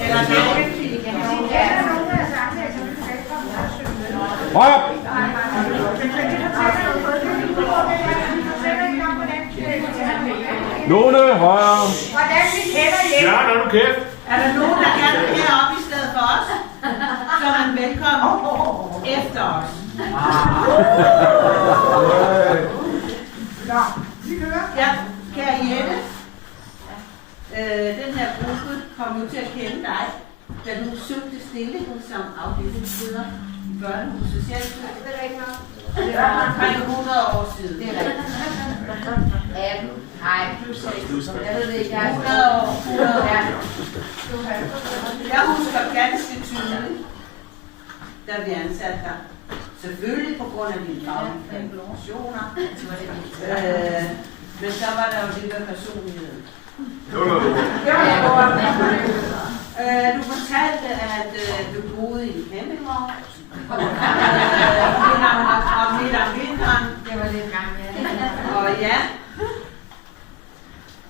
Eller nej. Høj op! Lone, højere! Hvordan vi kender hjemme? Ja, når du kæft! Er der nogen, der gerne vil heroppe i stedet for os? Så er man velkommen efter os. Nå, vi hører. Ja, kære Jette. Den her gruppe kom jo til at kende dig, da du søgte stilling som afdelingsleder i børnehus Socialstøtte. Det er rigtigt nok. Det var omkring 100 år siden. Det er rigtigt. Nej, jeg ved det ikke. 100 år. 100 år. Jeg husker ganske tydeligt, da vi ansatte dig. Selvfølgelig på grund af dine faglige kvalifikationer. Men så var der jo det med personligheden. Du fortalte, at du boede i en campingvogn. Og midt om vinteren. Det var lidt gang, ja. Og ja,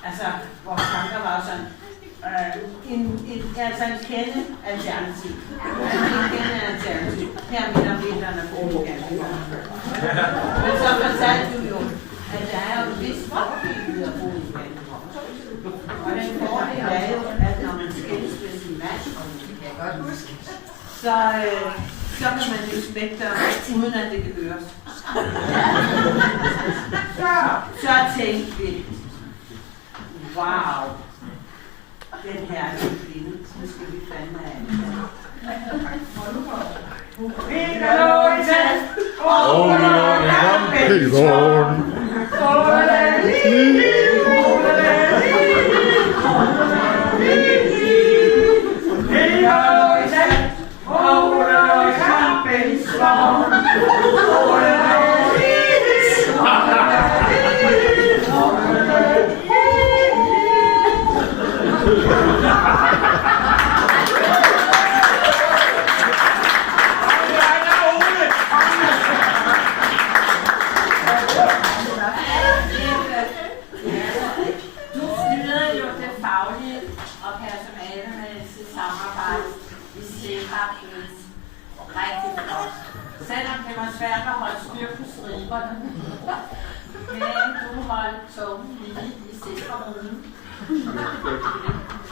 altså vores tanker var sådan, en kende alternativ. Her midt om vinteren er boet i campingvogn. Men så fortalte du jo, at der er jo en vis fordel ved at bo i campingvogn. Og den fordel er jo, at når man skændes med sin mand, så kan man jo spække dig, uden at det kan høres. Så tænkte vi, wow, den her kvinde, så skal vi fandme af.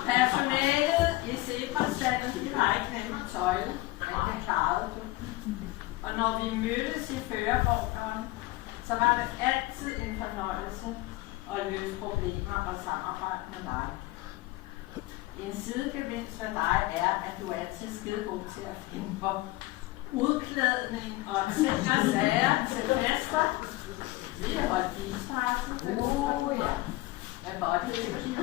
Personalet i Zebrastallen, de var ikke nemt tøjle, men det klarede du. Og når vi mødtes i førervognen, så var det altid en fornøjelse at løse problemer og samarbejde med dig. En sidegevinst ved dig er, at du er altid skide god til at finde på udklædning og ting og sager til fester. Vi har holdt bilstarten. Ja. Med bodybuilding.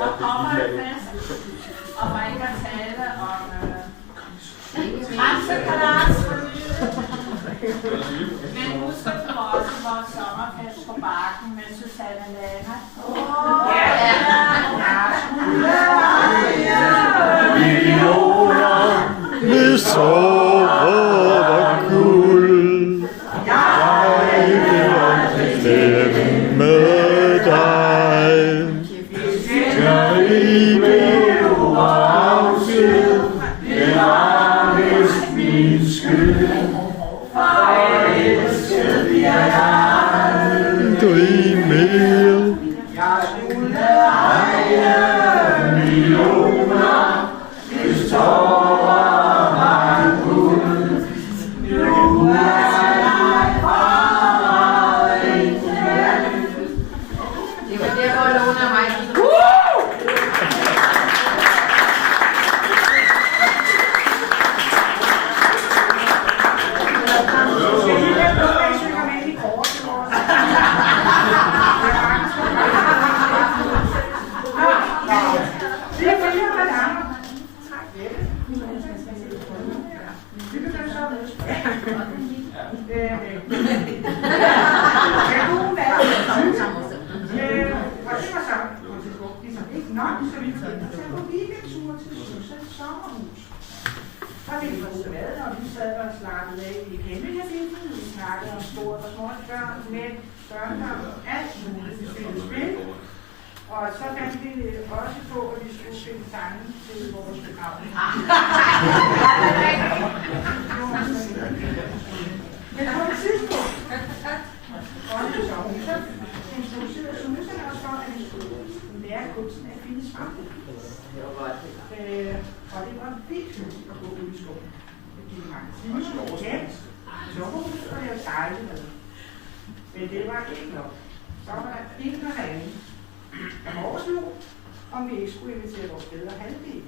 Og kommerfest. Og for ikke at tale om kransekalats. Men husk at du også vores sommerfest på Bakken med Susanne Lana. Millioner med sorg og guld. Jeg vil stemme med dig. Kærlighed og afsked, det var vist min skyld. Forelsket bliver jeg aldrig mere. Jeg skulle eje millioner, hvis tårer var guld. Nu er jeg bare en kærlighed. Det var der, hvor Lone og mig. Så vi på weekendtur til Susans sommerhus. Og vi var med, og vi sad og snakkede af i campingcaféen. Vi snakkede om stort og småt børn, men børnedom, alt muligt. Vi spillede spil, og så fandt vi også på, at vi skulle spille sange til vores begravning. Men på et tidspunkt, så introducerede Susan os for, at vi skulle lære kunsten at finde svamp. Og det var vildt hyggeligt at gå ud i skoven. Det gik mange timer, sommerhus, og det var dejligt. Men det var ikke nok. Så var der ikke noget andet. Der foreslog, om vi ikke skulle invitere vores bedre halvdel.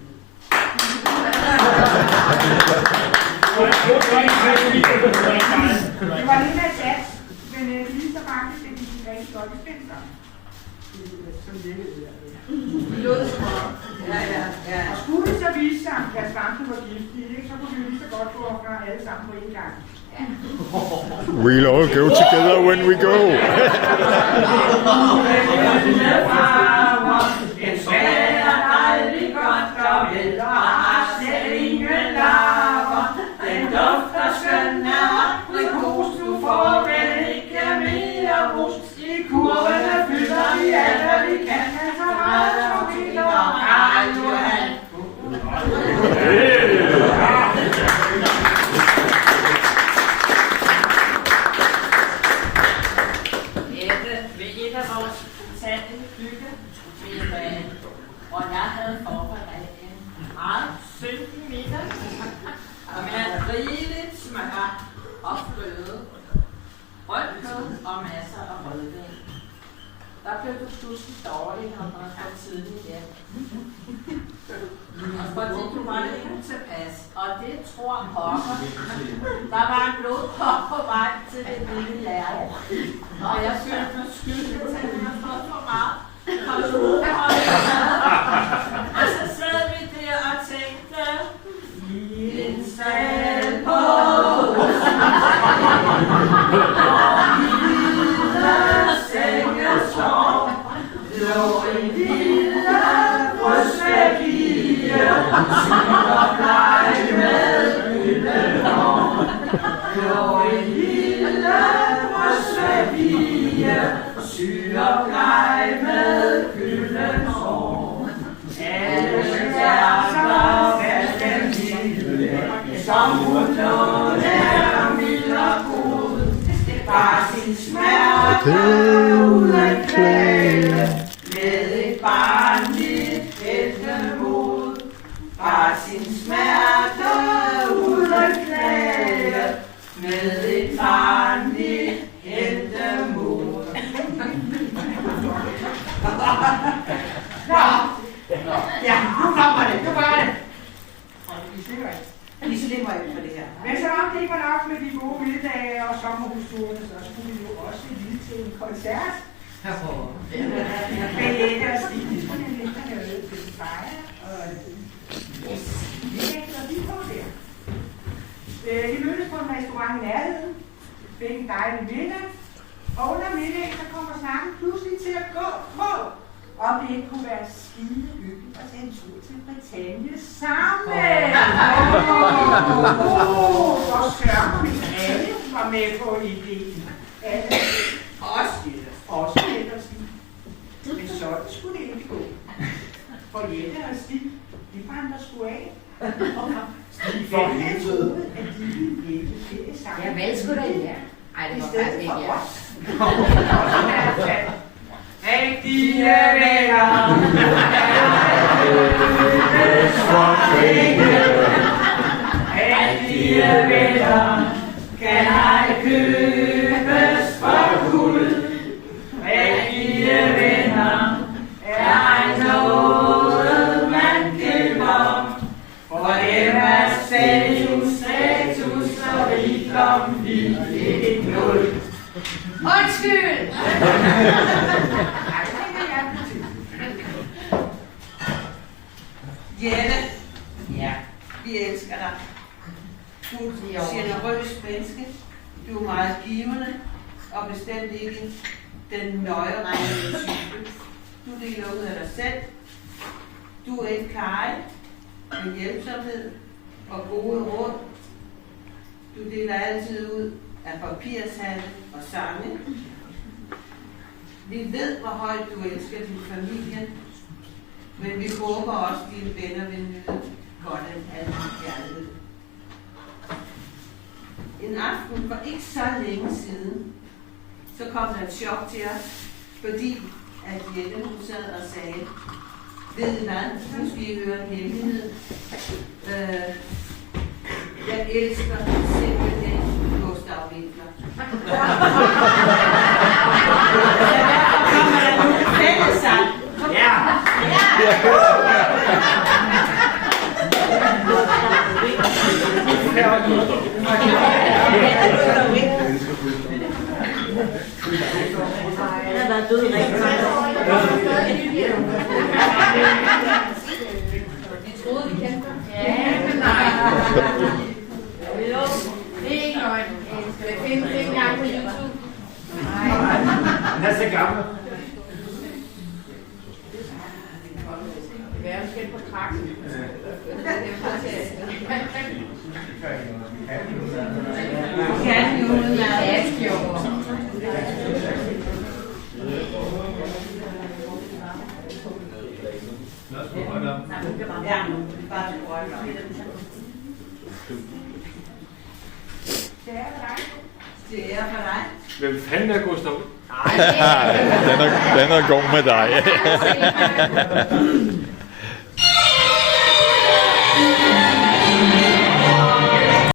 Det var lidt af et sats, men det viste faktisk, at de gik rigtig godt i spil sammen. Som virkede det der. Og skulle det så vise sig, at svampen var giftige, så kunne vi lige så godt få omgang alle sammen på en gang. We'll all go together when we go. Den smager aldrig godt og vel, og har slet ingen larver. Den dufter skøn af aprikos, du får vel ikke mere rust. I kurvene fylder vi alt, hvad vi kan, så meget som vi når Radio Han. Et af vores utallige bygge, og jeg havde forberedt en meget syndig middag, og med rigeligt smør og fløde, rødt kød og masser af rødvin. Der blev du pludselig dårlig, når man var tidligt hjem. Fordi du var lidt utilpas, og det tror pokker. Der var en blodprop på vej til det lille lærer. Og jeg følte mig skyldig til, at jeg havde fået for meget. Og så sad vi der og tænkte, i en sal på sengesov, lå en lille brystvægige, syg og bleg med gyldenhår. Lå en lille brystvægige, syg og bleg med gyldenhår. Alle hjerter faldt dem vilde, som hun lå der mild og god. Bare sin smerte uden klage, med et barnligt heltemod. Bare sin smerte uden klage, med et barnligt heltemod. Ja, nu kommer det. Nu gør det. Vi slipper ikke for det her. Men så om det ikke var nok med de gode middage og sommerhusturene, så skulle vi jo også lige til en koncert. Men Jette og Stig, de skulle nemlig have noget til de fejre. Og det hægter vi på der. De mødtes på en restaurant i nærheden, fik en dejlig middag, og under middagen så kommer snakken pludselig til at gå på, om det ikke kunne være skide hyggeligt at tage en tur til Bretagne sammen. Og sørger vi alle var med på ideen. Alle, også Jette og Stig. Men sådan skulle det ikke gå. For Jette og Stig, de brænder sgu af. For han troede, at de ville hjælpe ferie sammen. Jeg valgte sgu da ja. Ej, det var faktisk ikke ja. Rigtige venner, rigtige venner, kan ej købes for guld. Rigtige venner, er ej noget, man køber. For dem er status og rigdom lige et nul. Undskyld! Jette, ja, vi elsker dig. Du er generøs menneske, du er meget givende, og bestemt ikke den nøjeregnede type. Du deler ud af dig selv. Du er et kaj med hjælpsomhed og gode råd. Du deler altid ud af papirshatte og sange. Vi ved, hvor højt du elsker din familie, men vi håber også, at dine venner vil nyde godt af din kærlighed. En aften for ikke så længe siden, så kom der et chok til os, fordi at Jette, hun sad og sagde, ved I hvad, nu skal I høre en hemmelighed. Jeg elsker simpelthen Gustav Winkler. Derfor kommer der nu en fællessang. Ja! Han har været død rigtig meget. Vi troede, vi kendte dig. Ja, men nej. Jo, det er ikke løgn. Skal vi finde det engang på YouTube? Nej. Han er så gammel. Det er jo skæld på trakten. Kan jo uden Ja, at... Ja, bare det røg. Det er for dig. Hvem fanden er Gustav? Den er god med dig.